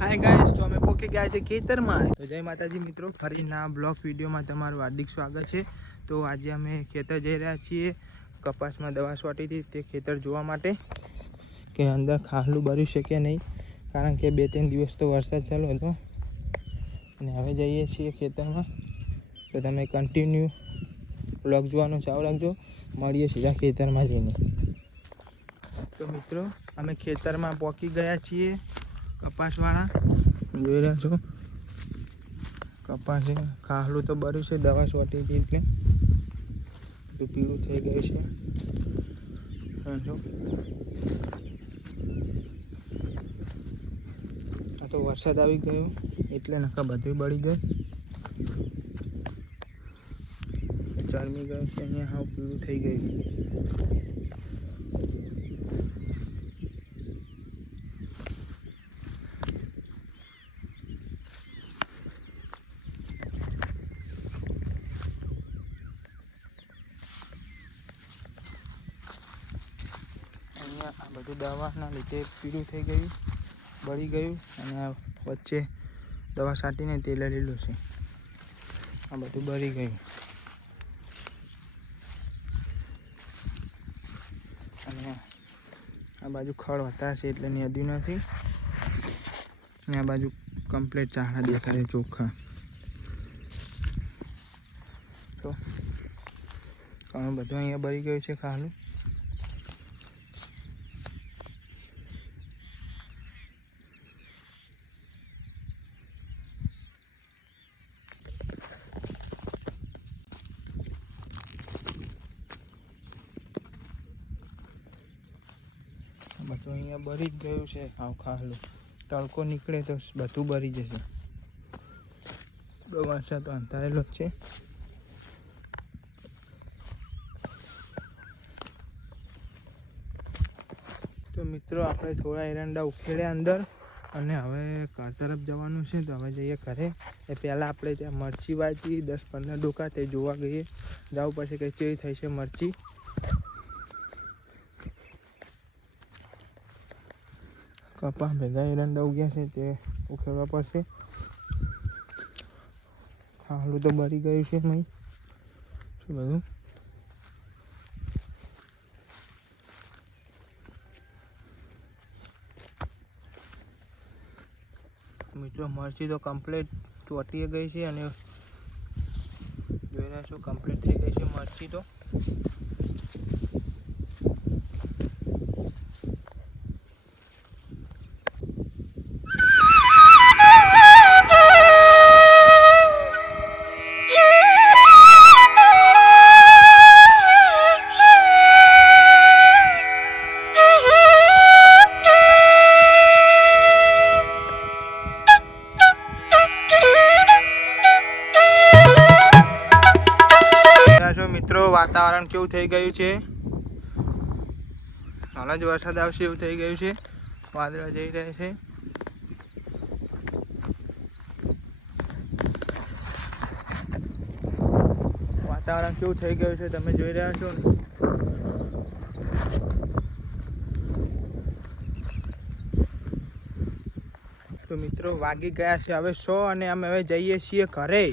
Hi guys તો અમે પોકી ગયા છે ખેતરમાં. તો જય માતાજી મિત્રો ફરીના બ્લોગ વિડીયોમાં તમારું હાર્દિક સ્વાગત છે. તો આજે અમે ખેતર જઈ રહ્યા છીએ કપાસમાં દવા છોટી હતી તે ખેતર જોવા માટે. કે અંદર ખાલું ભર્યું છે કે નહીં, કારણ કે બે ત્રણ દિવસ તો વરસાદ ચાલુ હતો. અને હવે જઈએ છીએ ખેતરમાં. તો તમે કન્ટિન્યુ બ્લોગ જોવાનું ચાલુ રાખજો. મળીએ સીધા ખેતરમાં જઈને. તો મિત્રો, અમે ખેતરમાં પહોંચી ગયા છીએ. કપાસવાળા. જોઈ રહ્યા છો? કપાસ ખાહલું તો બર્યું છે, દવા સોટી હતી એટલે. પીળું થઈ ગયું છે. આ તો વરસાદ આવી ગયો, એટલે નખા બધું બળી ગયું ચારમી ગયું છે, અહીંયા હાવ પીળું થઈ ગયું અહીંયા આ બધું દવાના લીધે પીળું થઈ ગયું, બળી ગયું અને વચ્ચે દવા છાંટીને તેલ લીલું છે. આ બધું બળી ગયું. અને આ બાજુ ખડ વધારે છે એટલે નદી નથી. અને આ બાજુ કમ્પ્લીટ ચાહડા દેખાય ચોખ્ખા. તો ઘણું બધું અહીંયા બળી ગયું છે ખાલું. બધું અહીંયા બળી જ ગયું છે, આવ ખાલું તડકો નીકળે તો બધું બરી જશે. વરસાદ તો અંધારેલો જ છે. તો મિત્રો, આપણે થોડા એરંડા ઉખેડ્યા અંદર અને હવે ઘર તરફ જવાનું છે, તો હવે જઈએ ઘરે. એ પહેલાં આપણે ત્યાં મરચી વાંચી, દસ પંદર ડોકા તે જોવા ગઈએ. જવું પડશે કે કેવી થઈ છે મરચી. કપા ભેગા એરંડા ઉગ્યા છે તે ઉખેડવા પડશે ખાલું તો બળી ગયું છે નહીં શું બધું મિત્રો મરચી તો કમ્પ્લીટ ચોટી ગઈ છે અને જોઈ રહ્યા છો કમ્પ્લીટ થઈ ગઈ છે મરચી તો વાતાવરણ કેવું થઈ ગયું છે? હાલ જ વરસાદ આવશે એવું થઈ ગયું છે. વાદળા જઈ રહ્યા છે. વાતાવરણ કેવું થઈ ગયું છે તમે જોઈ રહ્યા છો ને? તો મિત્રો વાગી ગયા છે હવે સો અને અમે હવે જઈએ છીએ ઘરે.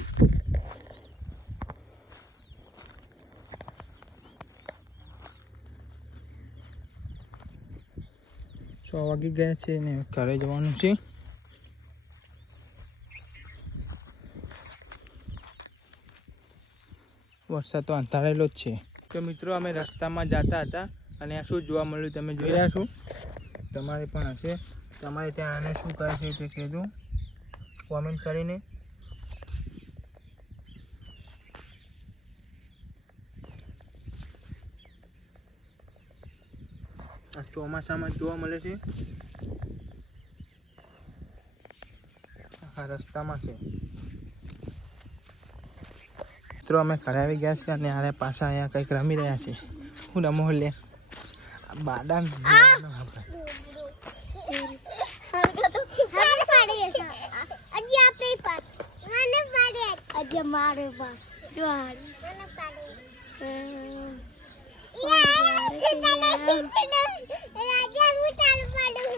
સો વાગી ગયા છે ને ઘરે જવાનું છે. વરસાદ તો અંધારેલો જ છે. તો મિત્રો અમે રસ્તામાં જતા હતા અને આ શું જોવા મળ્યું તમે જોઈ રહ્યા છો. તમારે પણ હશે. તમારે ત્યાં આને શું કહે છે તે કહેજો. કોમેન્ટ કરીને. આ ચોમાસામાં જોવા મળે છે. આખા રસ્તામાં છે. મિત્રો, અમે ઘરે આવી ગયા છીએ અને આને પાછા અહીંયા કંઈક રમી રહ્યા છે હું રમો લે. બાડા. આજે મારે પાસ જો હાલ. અમ,